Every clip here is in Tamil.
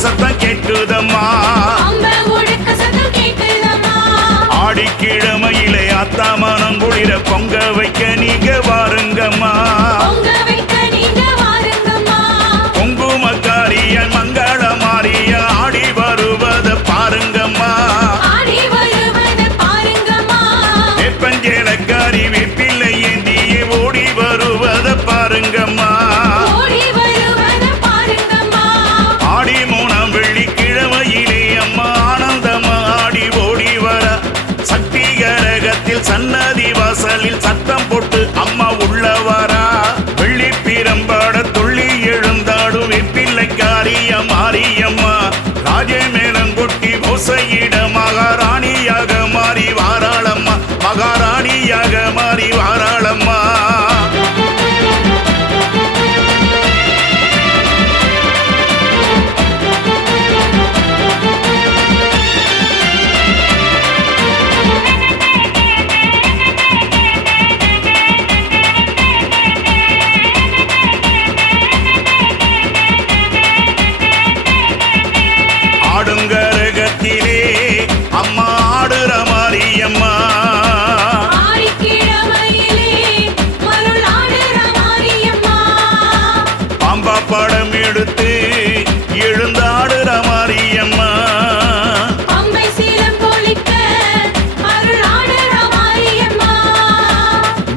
சத்தம் கேட்குதம்மா. ஆடிக்கிழமையிலே அத்தாமனம் குளிர பொங்க வைக்க நீங்க வாருங்கம்மா. குங்குமக்காரிய மங்கள மாறிய ஆடி வருவத பாருங்கம்மா. வெப்பஞ்சேலக்காரி வெப்பிள்ளை ஏந்தியே ஓடி வருவத பாருங்கம்மா. ஆடி மூணாம் வெள்ளிக்கிழமையிலே அம்மா ஆனந்தமா ஆடி ஓடி வர சக்தி கரகத்தில் சன்னதி வாசலில் சத்தம் போட்டு அம்மா உள்ள வரா. வெள்ளி பிரம்பாட துள்ளி எழுந்தாடும் வெப்பிள்ளைக்காரிய மாரியம்மா. ராஜே மேலங்கொட்டி ஓசையிட மகாராணியாக மாறி வாராளம்மா. மகாராணியாக மாறி வாராளம்மா. ஆடுங்கரகத்திலே அம்மா ஆடுற மாரியம்மா. பாம்பா படம் எடுத்து எழுந்தாடுற மாரியம்மா.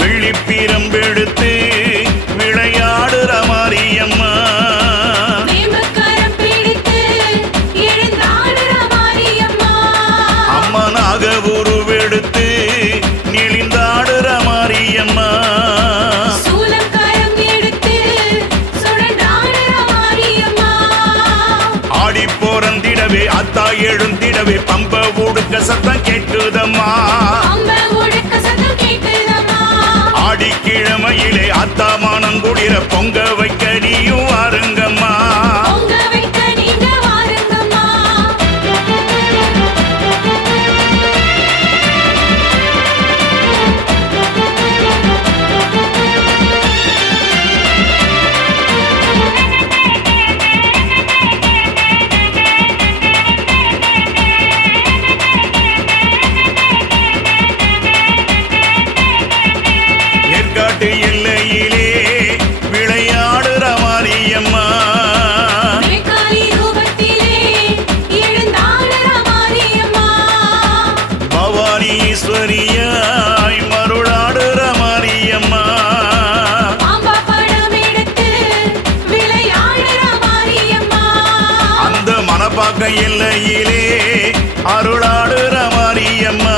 வெள்ளிப்பிரம்பெடுத்து விளையாடுற மாரியம்மா. அம்மனாக உருவெடுத்து நெளிந்தாடுற மாரியம்மா. ஆடி போறந்திடவே அத்தா எழுந்திடவே பம்ப ஊடுக்க சத்தம் கேட்குதம்மா. ஆடிக்கிழமையிலே அத்தா மானம் குளிர பொங்க வைக்க நீயும் வாருங்கம்மா. ஏற்காட்டு எல்லையிலே விளையாடுற மாரியம்மா. பவானி ஈஸ்வரியாய் மருளாடுற மாரியம்மா. அந்த மனப்பாக்க எல்லையிலே அருளாடுற மாரியம்மா.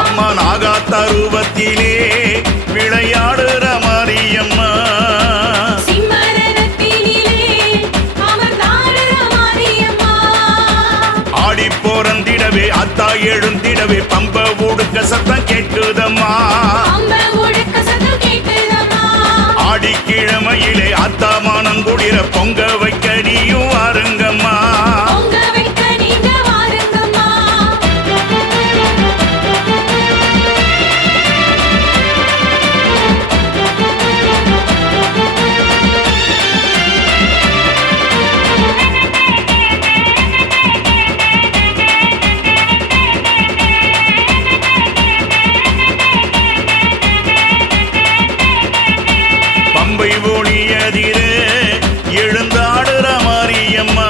அம்மா நாகாத்தருவத்திலே விளையாடுற மாரியம்மா. ஆடி போறந்திடவே அத்தா எழுந்திடவே பம்ப ஊடுக்க சத்தம் கேட்குதம்மா. ஆடிக்கிழமையிலே அத்தா மானம் குளிர பொங்க வைக்க நீயும் வாருங்கம்மா. பம்பை ஒளியதிர எழுந்தாடுற மாரியம்மா.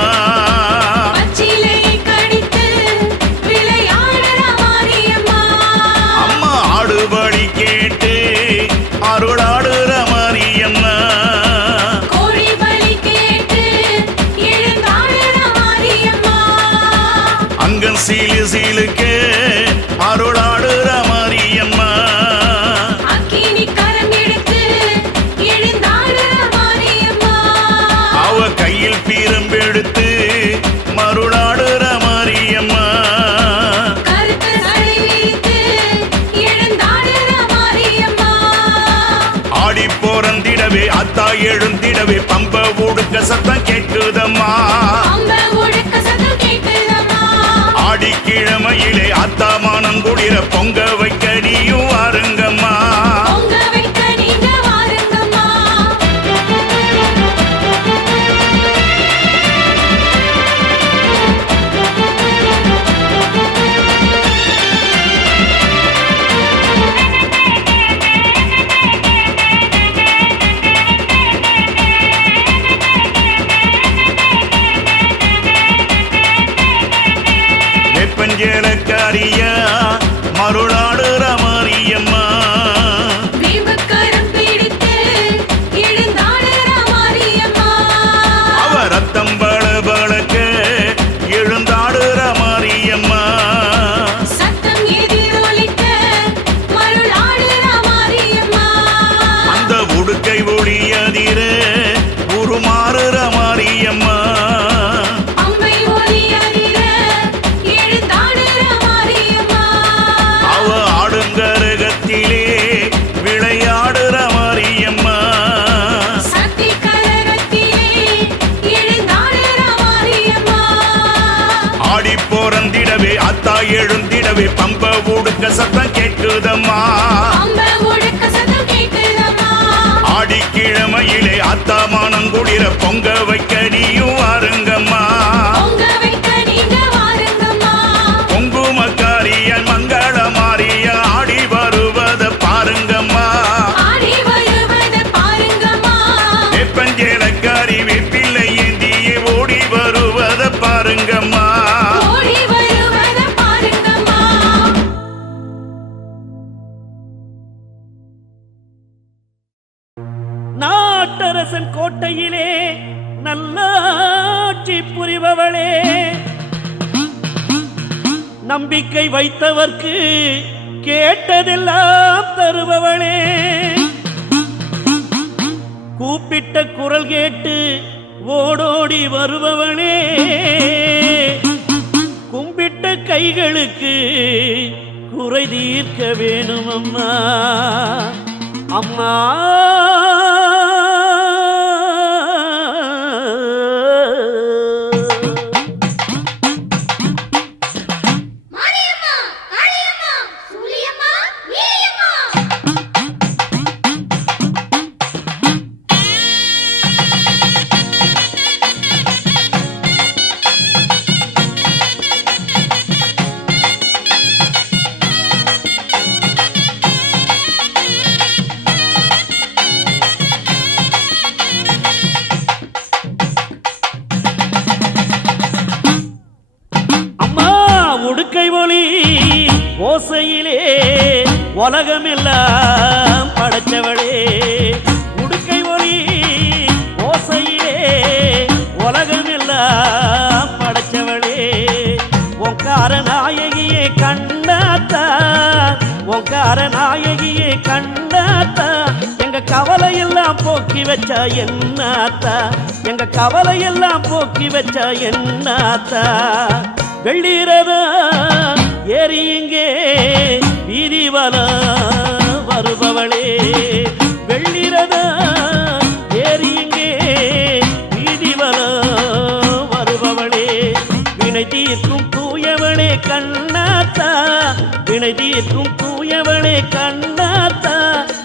அம்மா ஆடுபடி கேட்டு அருளாடுற மாரியம்மா. அங்கன் சீலு சீலுக்கு அருளாடுற மாரியம்மா. அவ கையில் பீரம்பெடுத்து மருளாடுற மாரியம்மா. ஆடி போறந்திடவே அத்தா எழுந்திடவே பம்ப ஊடுக்க சத்தம் கேட்குதம்மா. ஆடிக்கிழமையிலே அத்தா மானம் குளிர பொங்க வைக்க நீயும் வாருங்கம்மா. பொங்க வைக்க நீங்க வாருங்க. குளிர பொங்க வைக்க நீயும் வாருங்கம்மா குங்குமக்காரியன் மங்கள மாறிய ஆடி வருவத பாருங்கம்மா வெப்பஞ்சேலக்காரி வெப்பிள்ளை ஏந்தியே ஓடி வருவத பாருங்கம்மா நாட்டரசன் கோட்டையிலே நல்லாட்சி புரிபவளே, நம்பிக்கை வைத்தவர்க்கு கேட்டதெல்லாம் தருபவளே, கூப்பிட்ட குரல் கேட்டு ஓடோடி வருபவளே, கும்பிட்ட கைகளுக்கு குறை தீர்க்க வேணும் அம்மா அம்மா. ஓசையிலே உலகமெல்லாம் படைச்சவளே, உடுக்கை ஒளி ஓசையிலே உலகமெல்லாம் படைச்சவளே, ஓங்கார நாயகியே கண்ணாத்தா, ஓங்கார நாயகியே கண்ணாத்தா, எங்க கவலையெல்லாம் போக்கி வச்சா என்னாத்தா, எங்க கவலையெல்லாம் போக்கி வச்சா என்னாத்தா. வெள்ளீரதா ஏறி இங்கே வீதிவல வருபவளே, வெள்ளிரதா ஏறி இங்கே வீதிவல வருபவளே, வினை தீர்க்கும் தூயவளே கண்ணாத்தா, வினை தீர்க்கும் தூயவளே கண்ணாத்தா,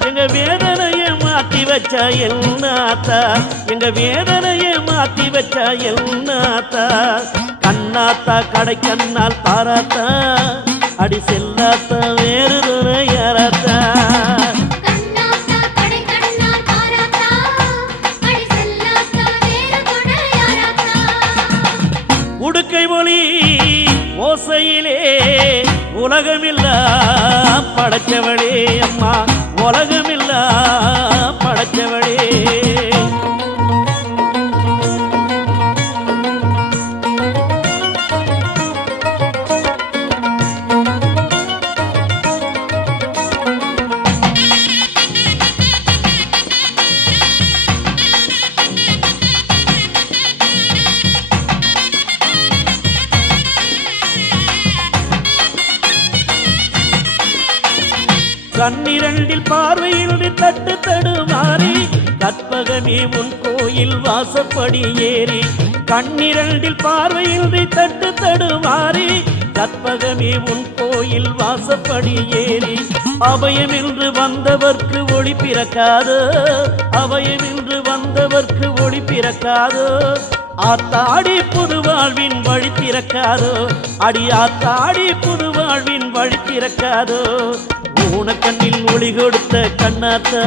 எங்க வேதனையை மாத்தி வச்சா என்னாத்தா, எங்க வேதனையை மாத்தி வச்சா என்னாத்தா. கண்ணாத்தா கடை கண்ணால் பாராத்தா, அடி செல்லாத்தா வேறு துணை யாராத்தா. உடுக்கை மொழி ஓசையிலே உலகமில்லா படைச்சவளே அம்மா, உலகமில்லா படைச்சவளே. கண்ணிரண்டில் பார்வையில் தட்டு தடுமாறி கற்பகமே உன் கோயில் வாசப்படி ஏறி, கண்ணிரண்டில் பார்வையில் தட்டு தடுமாறி கற்பகமே உன் கோயில் வாசப்படி ஏறி, அபயம் என்று வந்தவர்க்கு ஒளி பிறக்காதோ, அபயம் என்று வந்தவர்க்கு ஒளி பிறக்காதோ, ஆத்தாடி புது வாழ்வின் வழி திறக்காதோ, அடி ஆத்தாடி புது வாழ்வின் வழி திறக்காதோ. ஊனக்கண்ணில் ஒளி கொடுத்த கண்ணாத்தா,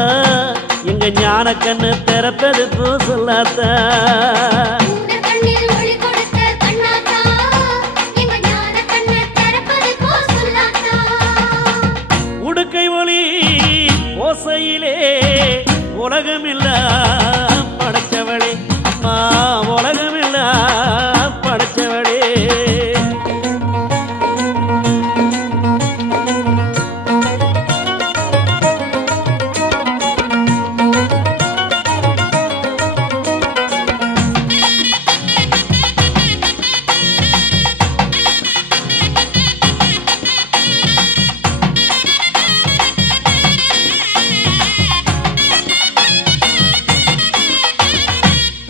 எங்க ஞான கண்ணு திறப்பது போ சொல்லாத்தா. உடுக்கை ஒளி ஓசையிலே உலகமில்லா படைச்சவளே அம்மா, உலகமில்லா படைச்சவளே.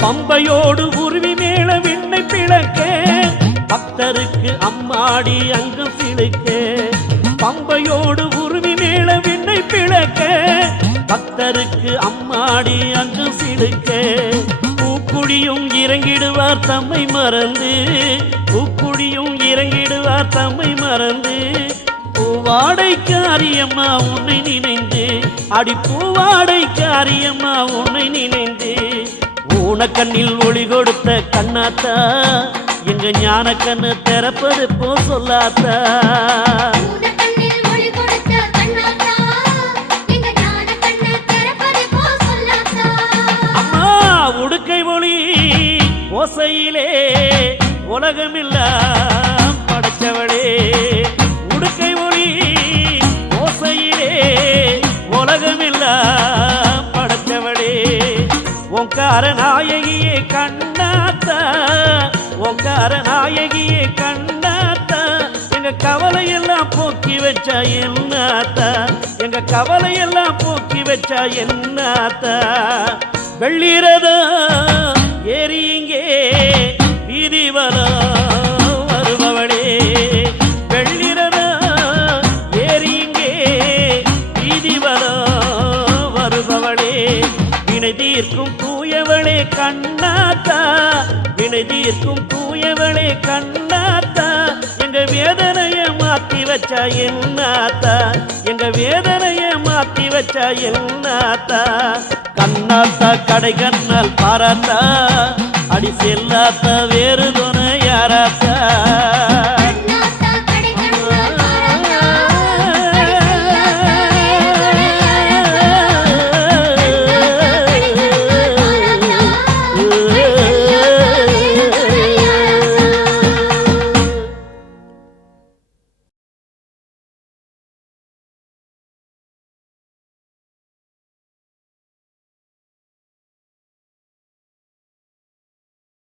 பம்பையோடு உருவி மேல விண்ணை பிளக்க, பக்தருக்கு அம்மாடி அங்கு சிலுக்க, பம்பையோடு உருவி மேல விண்ணை பிளக்க, பக்தருக்கு அம்மாடி அங்கு சிலுக்க, பூக்குழியும் இறங்கிடுவார் தம்மை மறந்து, பூக்குழியும் இறங்கிடுவார் தம்மை மறந்து, பூவாடைக்காரியம்மா உன்னை நினைந்து, அடி பூவாடைக்காரியம்மா உன்னை நினைந்து, ஊனக்கண்ணில் ஒளி கொடுத்த கண்ணாத்தா எங்க ஞான கண்ணு திறப்பது போ சொல்லாத்தா. அம்மா உடுக்கை ஒளி ஓசையிலே உலகமெல்லாம் படைச்சவளே, உடுக்கை ஒளி ஓசையிலே உலகமெல்லாம் படைச்சவளே, ஓங்கார நாயகியே கண்ணாத்தா, ஓங்கார நாயகியே கண்ணாத்தா, எங்க கவலையெல்லாம் போக்கி வச்சா என்னாத்தா, எங்க கவலையெல்லாம் போக்கி வச்சா என்னாத்தா. வெள்ளிரதா ஏறி இங்கே வீதி வருபவளே, வெள்ளிரதா ஏறி இங்கே வீதி வருபவளே, வினை தீர்க்கும் தூயவளே கண்ணாத்தா, வினை தீர்க்கும் தூயவளே கண்ணாத்தா, எங்க வேதனைய மாத்தி வச்சா என்னாத்தா, எங்க வேதனைய மாத்தி வச்சா என்னாத்தா. கண்ணாத்தா கடை கண்ணால் பாராத்தா, அடி செல்லாத்தா வேறு துணை யாராத்தா.